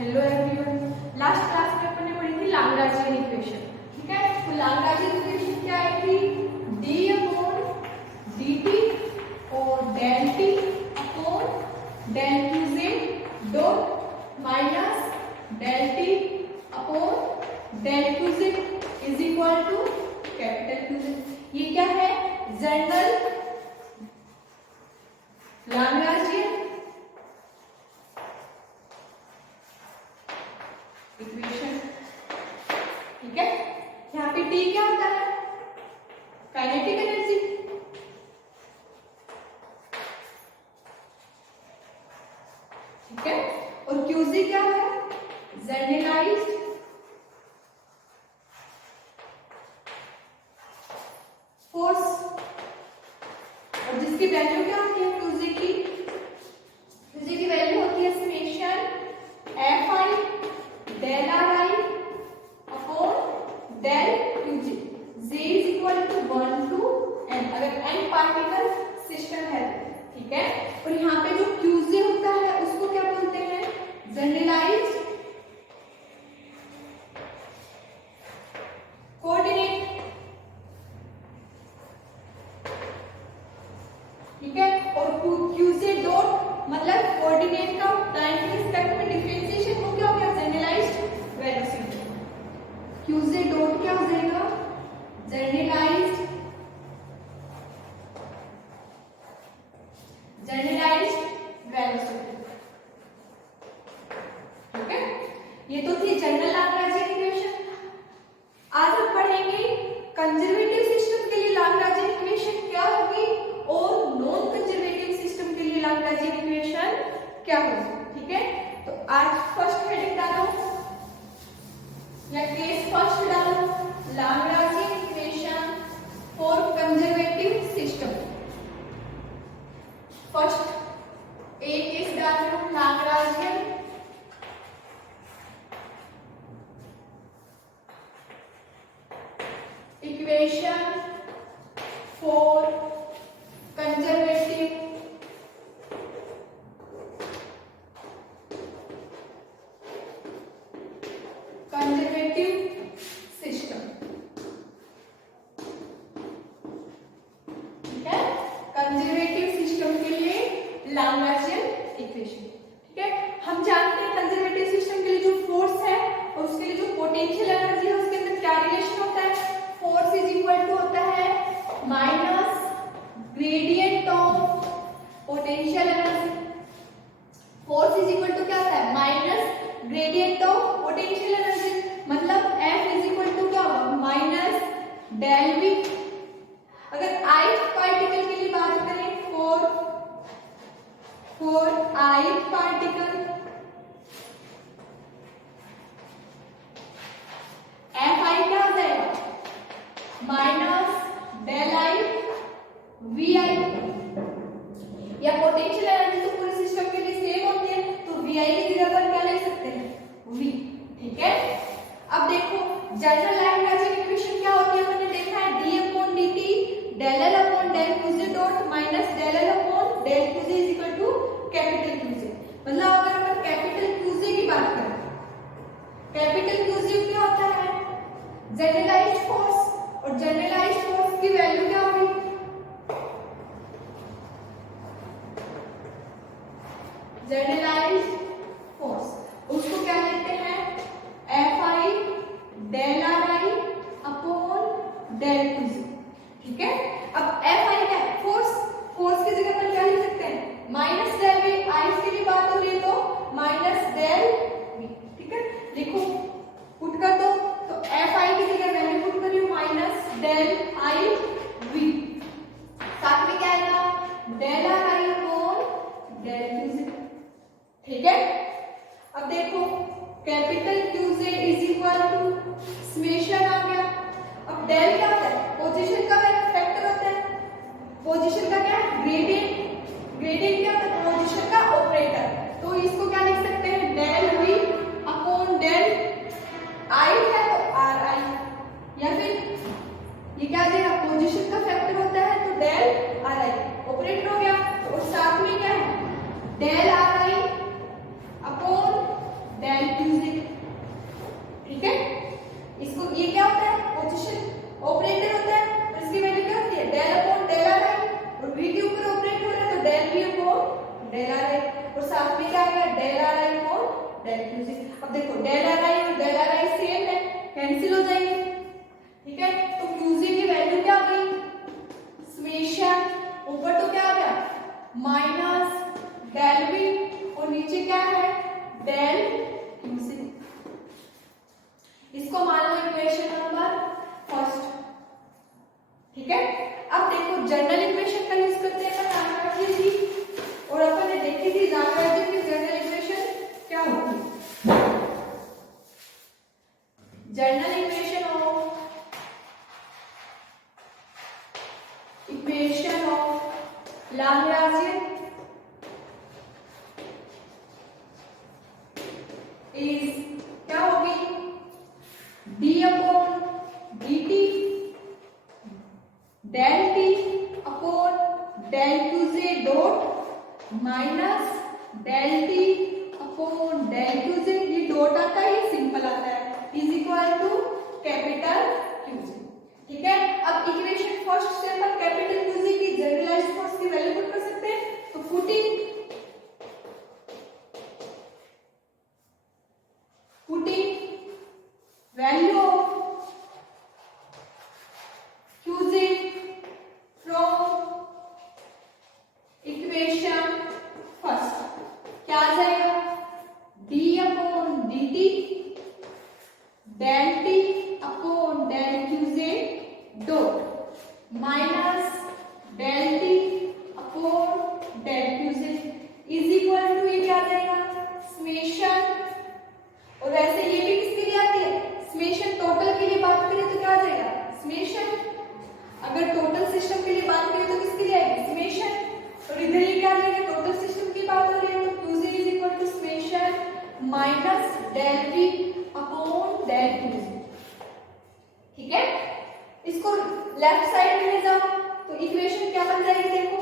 Hello everyone. Last class में अपन ने पढ़ी थी लाग्रांजियन इक्वेशन। ठीक है, तो लाग्रांजियन इक्वेशन क्या आएगी? डी अपॉन dt और del t upon del qz dot minus del t upon del qz is equal to capital qz। ये क्या है? General Lagrangian equation. ठीक है, यहाँ पे T क्या होता है? Kinetic energy. ठीक है, और Qz क्या है? Generalised force. और जिसकी वैल्यू क्या होती है? Qz की वैल्यू होती है summation Fi del Ri upon del Qj। J is equal to 1 to n, अगर n पार्टिकल सिस्टम है। ठीक है, और यहाँ पे जो Qj होता है उसको क्या बोलते हैं? Generalised coordinate. ठीक है, और Qj डॉट मतलब कोऑर्डिनेट का टाइम के रिस्पेक्ट में डिफरेंशिएशन हो, क्या हो गया? Generalised velocity. Qj डॉट क्या हो जाएगा? Generalised velocity. ठीक है, ये तो थी जनरल लाग्रांजियन इक्वेशन। आज हम पढ़ेंगे कंजर्वेटिव सिस्टम के लिए लाग्रांजियन इक्वेशन क्या होगी और नॉन कंजर्वेटिव सिस्टम के लिए लाग्रांजियन इक्वेशन क्या होगी। ठीक है, तो आज फर्स्ट हेडिंग डालो या केस फर्स्ट डालो, Lagrangian equation for conservative system. First A case डालो, Lagrangian equation for conservative system. ठीक है, कंजर्वेटिव सिस्टम के लिए लाग्रांजियन इक्वेशन। ठीक है, हम जानते हैं कंजर्वेटिव सिस्टम के लिए जो फोर्स है और उसके लिए जो पोटेंशियल एनर्जी है उसके अंदर क्या रिलेशन होता है? फोर्स इज इक्वल टू होता है minus gradient of potential energy. Force is equal to क्या होता है? Minus gradient of potential energy. मतलब F इज इक्वल टू क्या होगा? Minus del V। अगर ith पार्टिकल के लिए बात करें, फॉर ith पार्टिकल Fi क्या हो जाएगा? Minus del I Vi। या पोटेंशियल एनर्जी तो पूरे सिस्टम के लिए सेम होती है, तो Vi की जगह पर क्या ले सकते हैं? V। ठीक है, अब देखो जनरल लाग्रांजियन इक्वेशन क्या होती है? हमने देखा है d upon dt del L upon del Qj dot minus del L upon del Qj is equal to capital Qj। मतलब अगर अपन कैपिटल Qj की बात करें, कैपिटल Qj क्या होता है? Generalised force. और जनरलाइज्ड फोर्स की वैल्यू क्या होगी? जनरलाइज्ड फोर्स उसको क्या लेते हैं? Fi del Ri upon del Qj। ठीक है, अब Fi क्या है? फोर्स। फोर्स की जगह पर क्या लिख सकते हैं? Minus del V। I की भी बात हो रही है तो माइनस डेल V। ठीक है, लिखो, पुट कर दो, तो Fi की जगह वैल्यू पुट करियो माइनस डेल I V। साथ में क्या आएगा? Del Ri upon del Qj। ठीक है, अब देखो capital Qj is equal to summation आ गया। अब डेल क्या होता है? पोजीशन का फैक्टर होता है। पोजीशन का क्या है? ग्रेडियंट। ग्रेडियंट क्या होता है? पोजीशन का ऑपरेटर। तो इसको क्या लिख सकते हैं? Del V upon del I है तो Ri, या फिर ये क्या आ जाएगा? पोजीशन का फैक्टर होता है तो डेल Ri ऑपरेटर हो गया। और साथ में क्या है? Del Ri upon del Q J. ठीक है, इसको ये क्या होता है, पोजीशन ऑपरेटर होता है, और इसकी वैल्यू क्या होती है, del upon del R I, और v के ऊपर ऑपरेट हो रहा है तो del v upon del R I, और साथ में क्या आएगा, del R I upon del Q J. अब देखो डेल आर आई और डेल आर आई सेम है, कैंसिल हो जाएंगे। ठीक है, तो क्यू जे की वैल्यू क्या आ गई, समेशन, ऊपर तो क्या आ गया माइनस डेल वी, और नीचे क्या है डेल क्यू जे। इसको मान लो इक्वेशन नंबर फर्स्ट। ठीक है, अब देखो जनरल इक्वेशन का यूज करते हैं, अपन जानकारी थी और अपन ने देखी थी जानकारी की जनरल इक्वेशन क्या होती है। General equation of Lagrangian is क्या होगी, d upon dt del t upon del Q J dot minus del t upon del Q J, ये डॉट आता है, ये सिंपल आता है, is equal to capital Q J. ठीक है, अब इक्वेशन फर्स्ट से अपन कैपिटल क्यू जे की जनरलाइज्ड फोर्स की वैल्यू पुट कर सकते हैं, तो putting value of Q J from equation first क्या आ जाएगा, d upon dt del t upon del Q J dot minus del t upon del Q J is equal to, ये क्या आ जाएगा समेशन, और वैसे ये भी किसके लिए आती है, समेशन टोटल के लिए बात करें तो क्या आ जाएगा समेशन, अगर टोटल सिस्टम के लिए बात करें तो किसके लिए आएगी समेशन, और इधर ये क्या आ जाएगा टोटल सिस्टम की बात हो रही है तो Q J is equal to summation minus del V upon del Q J. ठीक है, इसको लेफ्ट साइड में ले जाओ तो इक्वेशन क्या बन जाएगी, देखो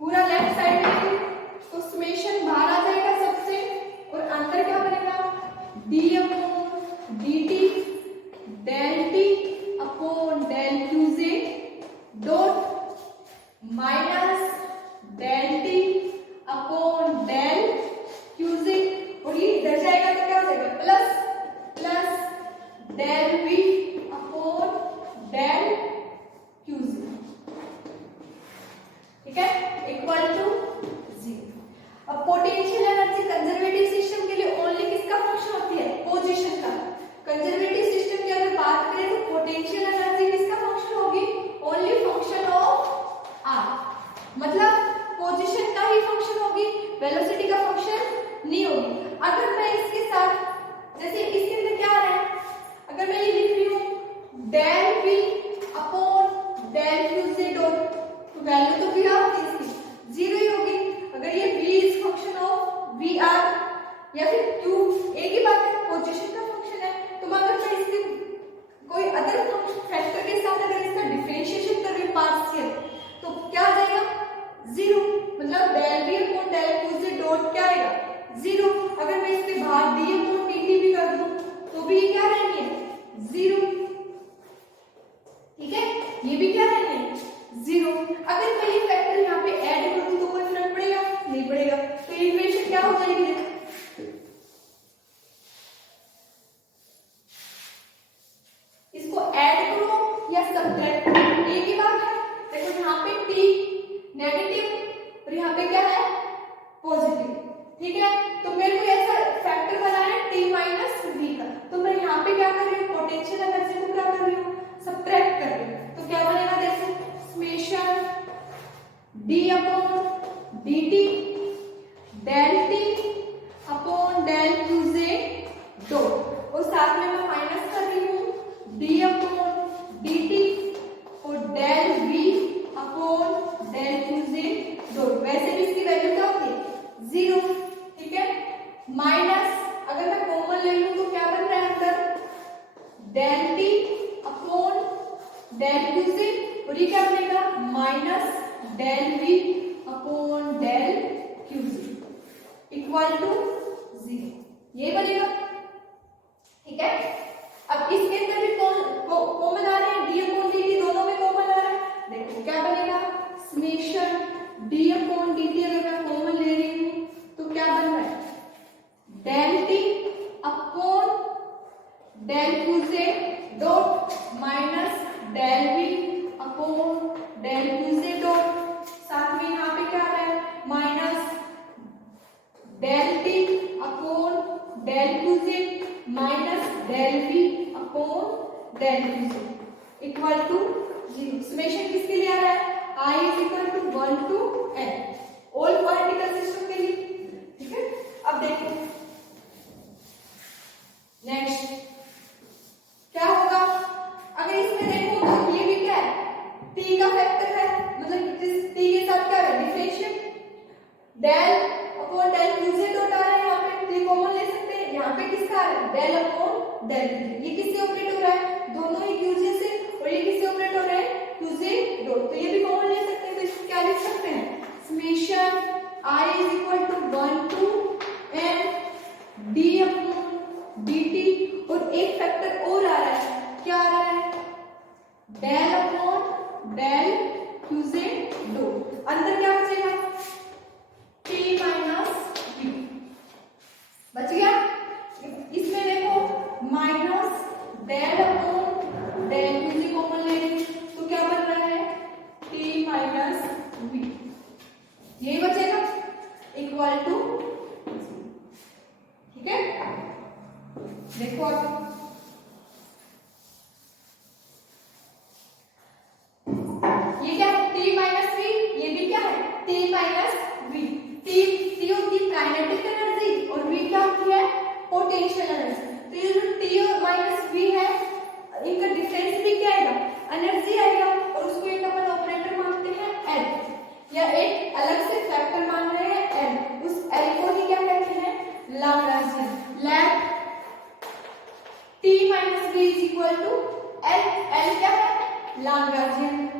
पूरा लेफ्ट साइड में तो समेशन बाहर आ जाएगा सबसे, और अंदर क्या बनेगा d upon dt del t upon del Q J dot minus del t upon del Q J, और ये इधर जाएगा तो क्या हो जाएगा plus plus del v upon del Q J. ठीक है, इक्वल टू 0। अब पोटेंशियल एनर्जी कंजर्वेटिव सिस्टम के लिए ओनली किसका फंक्शन होती है, पोजीशन का। कंजर्वेटिव सिस्टम की अगर बात करें तो पोटेंशियल एनर्जी किसका फंक्शन होगी, ओनली फंक्शन ऑफ r, मतलब पोजीशन का ही फंक्शन होगी, वेलोसिटी का फंक्शन नहीं होगी। अगर मैं इसके साथ जैसे इसके अंदर क्या आ रहा है, अगर मैं ये लिख रही हूं del v upon del Q J dot, value तो भी इसकी जीरो ही होगी। अगर ये v is function of V R या फिर q, एक ही बात है, पोजीशन का फंक्शन है, तो अगर मैं इसके कोई अदर फैक्टर के साथ अगर इसका डिफरेंशिएशन कर रही हूं पार्शियल, तो क्या आ जाएगा जीरो, मतलब del v upon del Q J dot क्या आएगा जीरो। अगर मैं इसके बाहर d अपॉन dt भी कर दूं तो भी ये क्या रहनी है जीरो। ठीक है, ये भी क्या रहनी है जीरो। अगर मैं ये फैक्टर यहाँ पे ऐड कर दूं तो कोई फर्क पड़ेगा नहीं पड़ेगा, तो इक्वेशन क्या हो जाएगी, इसको ऐड करो या सब्ट्रैक्ट करो एक ही बात है। देखो यहाँ पे t नेगेटिव और यहाँ पे क्या है पॉजिटिव। ठीक है, तो मेरे को ऐसा फैक्टर बनाना है t माइनस v का, तो मैं यहाँ पे क्या कर रही हूँ पोटेंशियल एनर्जी को क्या कर रही हूँ सब्ट्रैक्ट कर रही हूँ, तो क्या बनेगा देखो summation d upon dt del t upon del Q J dot, और साथ में मैं माइनस कर रही हूँ d अपॉन dt और del v upon del Q से, और ये क्या बनेगा minus del V upon del Q से इक्वल टू 0, ये बनेगा। ठीक है, अब इसके अंदर भी कॉमन आ रहे हैं, डी अपॉन डी टी दोनों में कॉमन आ रहा है। देखो क्या बनेगा, summation D upon D T अगर मैं कॉमन ले रही हूं तो क्या बन रहा है, del T upon del Q से dot minus del V upon del Q से डॉट, साथ में यहाँ पे क्या आ रहा है minus del T upon del Q से minus del V upon del Q से इक्वल टू 0। समेशन किसके लिए आ रहा है, I is equal to 1 to n, all particle system के लिए। ठीक है, अब देखो नेक्स्ट क्या होगा, अगर इसमें देखो तो ये भी क्या है, t का फैक्टर है, मतलब इस t के साथ क्या है differential, del upon del Q से डॉट आ रहा है, यहाँ पे t कॉमन ले सकते हैं, यहाँ पे किसका आ रहा है डेल अपॉन डेल क्यू, ये किससे ऑपरेट हो रहा है, दोनों ही क्यू से और ये किससे ऑपरेट हो रहा है क्यू से डॉट, तो ये भी कॉमन ले सकते हैं, तो इसको क्या लिख सकते हैं summation I is equal to 1 to n d upon dt, और एक फैक्टर और आ रहा है, क्या आ रहा है डेल अपॉन डेल क्यू से डॉट, अंदर क्या बचेगा t माइनस v बच गया। इसमें देखो minus del upon del Q से कॉमन ले तो क्या बन रहा है t माइनस v, यही बचेगा इक्वल टू। ठीक है, देखो अब ये क्या है t माइनस v, ये भी क्या है t माइनस v, t होती है काइनेटिक एनर्जी और v क्या होती है पोटेंशियल एनर्जी, तो ये जो t और माइनस v है इनका डिफरेंस भी क्या आएगा एनर्जी आएगा, और उसको एक अपन ऑपरेटर मानते हैं L, या एक अलग से फैक्टर मान रहे हैं L, उस L को ही क्या कहते हैं लाग्रांजियन, लैग t माइनस v is equal to L, L क्या है लाग्रांजियन।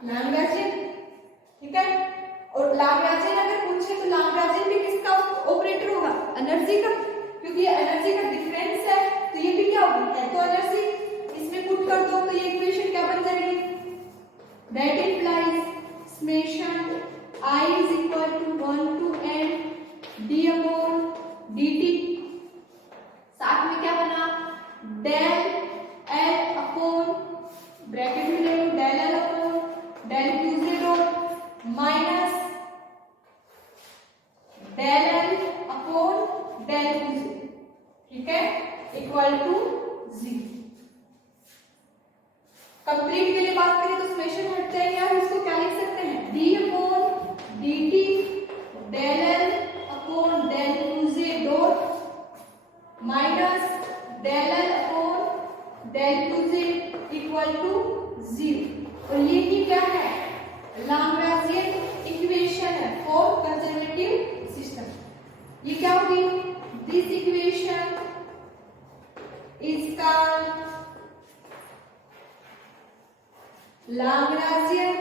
लाग्रांजियन, ठीक है, और लाग्रांजियन अगर पूछे तो लाग्रांजियन भी किसका ऑपरेटर होगा एनर्जी का, क्योंकि ये एनर्जी का डिफरेंस है, तो ये भी क्या होगी है तो एनर्जी, इसमें पुट कर दो तो ये इक्वेशन क्या बन जाएगी, that implies summation I is equal to 1 to n d upon dt, साथ में क्या बना डेल L अपॉन ब्रैकेट में ले लो del L upon del Q से dot minus del L upon del Q से, ठीक है इक्वल टू 0। कंप्लीट के लिए बात करें तो समेशन हटते हैं, या इसको क्या लिख सकते हैं d upon dt del L upon del Q से dot minus del L upon del Q से इक्वल टू 0, और ये ही क्या है लाग्रांजियन इक्वेशन है फॉर कंजर्वेटिव सिस्टम। ये क्या होगी, this equation is called Lagrangian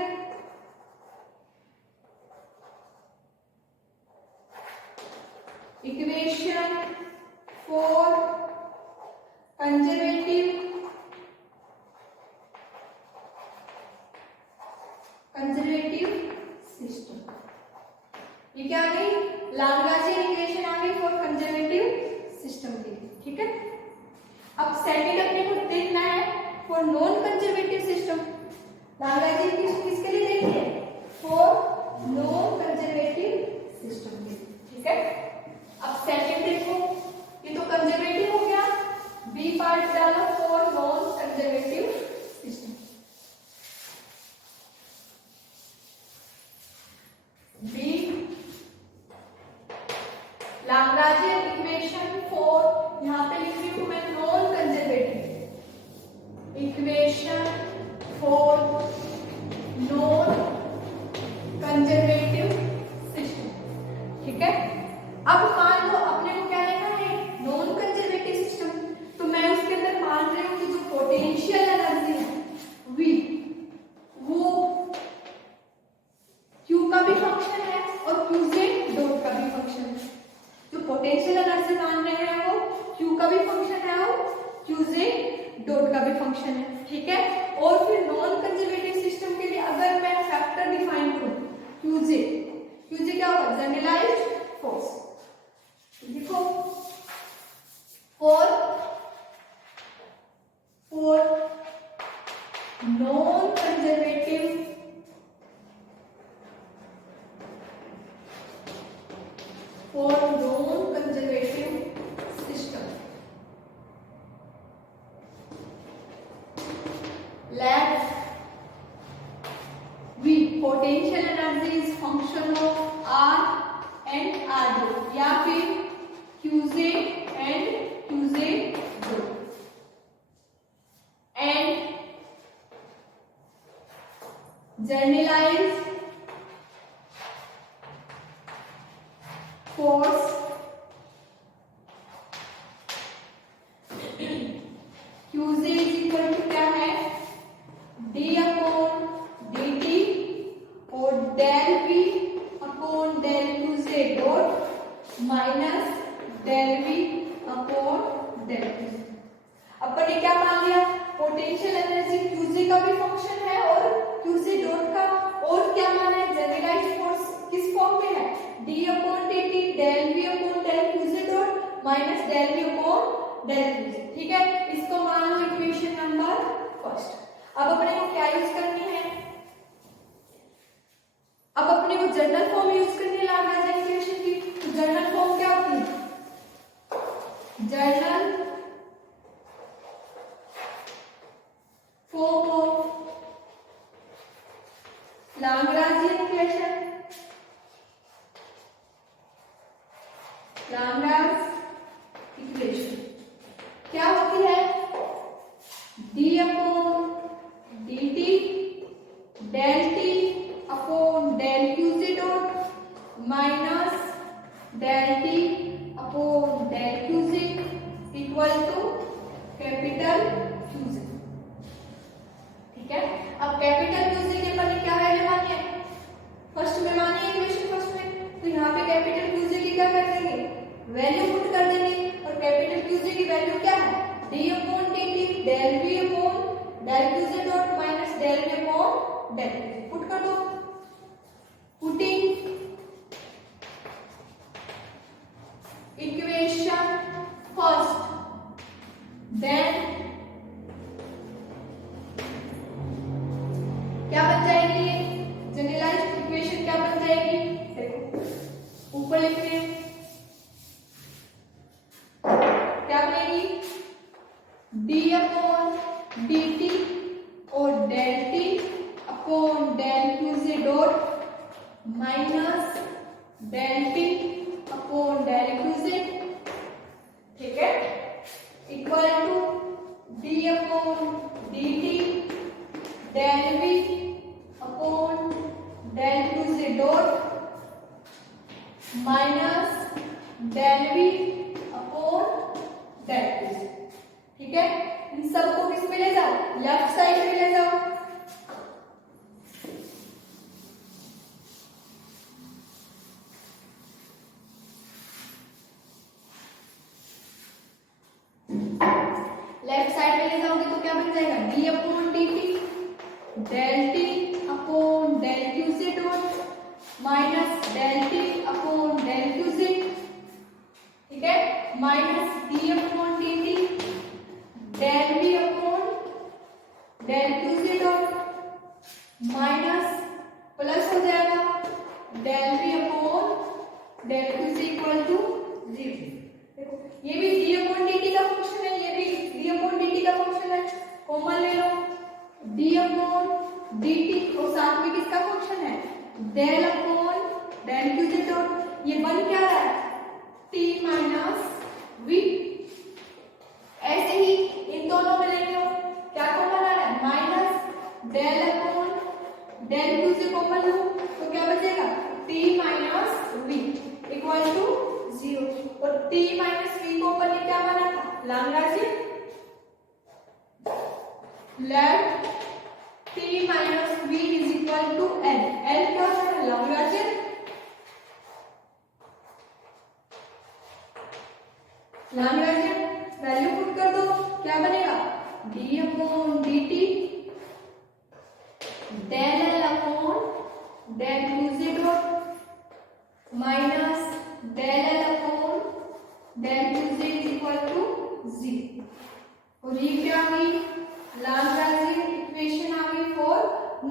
equation for conservative system. ये क्या आ गई लाग्रांजियन इक्वेशन आ गई फॉर कंजर्वेटिव सिस्टम के लिए। ठीक है, अब सेकंड अपने को देखना है for non conservative system. Lagrangian किसके लिए देखनी है, फॉर नॉन कंजर्वेटिव सिस्टम के लिए। ठीक है, अब सेकंड देखो, ये तो कंजर्वेटिव हो गया, बी पार्ट डालो for non conservative system. B Lagrangian equation for, यहां पे लिख रही हूं मैं non conservative equation for non conservative system. ठीक है, अब मान लो अपने को क्या लेना है, से मान रहे हैं वो Q का भी फंक्शन है और Qj डॉट का भी फंक्शन है, ठीक है। और फिर नॉन कंजर्वेटिव सिस्टम के लिए अगर मैं फैक्टर डिफाइन करूं Qj, Qj क्या होगा, जनरलाइज्ड फोर्स। देखो for non conservative system, let V potential energy is function of R and R dot या फिर Qj and Qj dot and generalized force Qj is equal to क्या है, d upon dt और del v upon del Qj dot minus del v upon del Qj। अपन ने क्या मान लिया, पोटेंशियल एनर्जी Qj का भी फंक्शन है और Qj डॉट का, और क्या माना है, जनरलाइज्ड फोर्स किस फॉर्म में है, d upon dt del v upon del Qj dot minus del v upon del Qj, ठीक है। इसको मान लो इक्वेशन नंबर फर्स्ट। अब अपने को क्या यूज करनी है, अब अपने को जनरल फॉर्म यूज करने लगा है इक्वेशन की। तो जनरल फॉर्म क्या होती है, general form of Lagrangian equation, Lagrange equation क्या होती है, d upon dt del t upon del Qj dot minus del t upon del Qj equal to capital Qj, ठीक है। अब कैपिटल Qj के पहले क्या वैल्यू मानी है, फर्स्ट में मानी है इक्वेशन फर्स्ट में, तो यहाँ पे कैपिटल Qj की क्या कर देंगे, वैल्यू पुट कर देंगे। और कैपिटल Qj की वैल्यू क्या है, d upon dt del v upon del Qj dot minus del v upon del Qj put कर दो। पुटिंग इक्वेशन फर्स्ट देन क्या बन जाएगी, जनरलाइज्ड इक्वेशन क्या बन जाएगी, देखो ऊपर लिख रहे हैं क्या बनेगी, d अपॉन dt और del t upon del Qj dot minus del t upon del Qj, ठीक है, equal to d upon dt del v upon del Qj dot minus del v upon del Qj, ठीक है। इन सबको किस में ले जाओ, लेफ्ट साइड में ले जाओ। लेफ्ट साइड में ले जाओगे तो क्या बन जाएगा, d upon dt del t upon del Qj dot minus del t upon del Qj, ठीक है, minus d upon dt del v upon del Qj dot minus plus हो जाएगा del v upon del Qj equal to 0। देखो ये भी d upon dt का function है, ये भी d अपॉन dt का फंक्शन है, कॉमन ले लो d अपॉन dt और साथ में किसका फंक्शन है, del upon del Qj dot, ये बन क्या रहा है, t माइनस v। ऐसे ही इन दोनों में देख लो क्या कॉमन आ रहा है, minus del upon del Qj common लो तो क्या बचेगा, t माइनस v इक्वल टू 0। और t माइनस v को अपन ने क्या बना था, लाग्रांजियन, लेट t माइनस v is equal to l, l क्या होता है, लाग्रांजियन, लाग्रांजियन वैल्यू पुट कर दो, क्या बनेगा d upon dt del L upon del qz dot minus del L upon del qz is equal to 0। और ये क्या आ गई लाग्रांजियन इक्वेशन आ गई for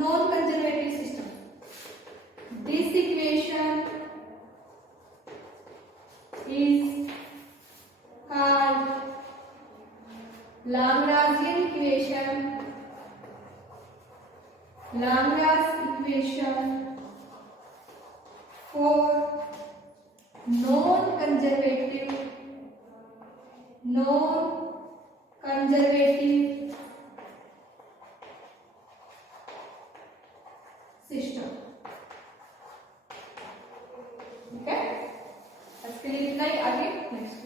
non conservative system. This equation is called Lagrangian equation for non-conservative system। Okay, आज के लिए इतना ही, आगे नेक्स्ट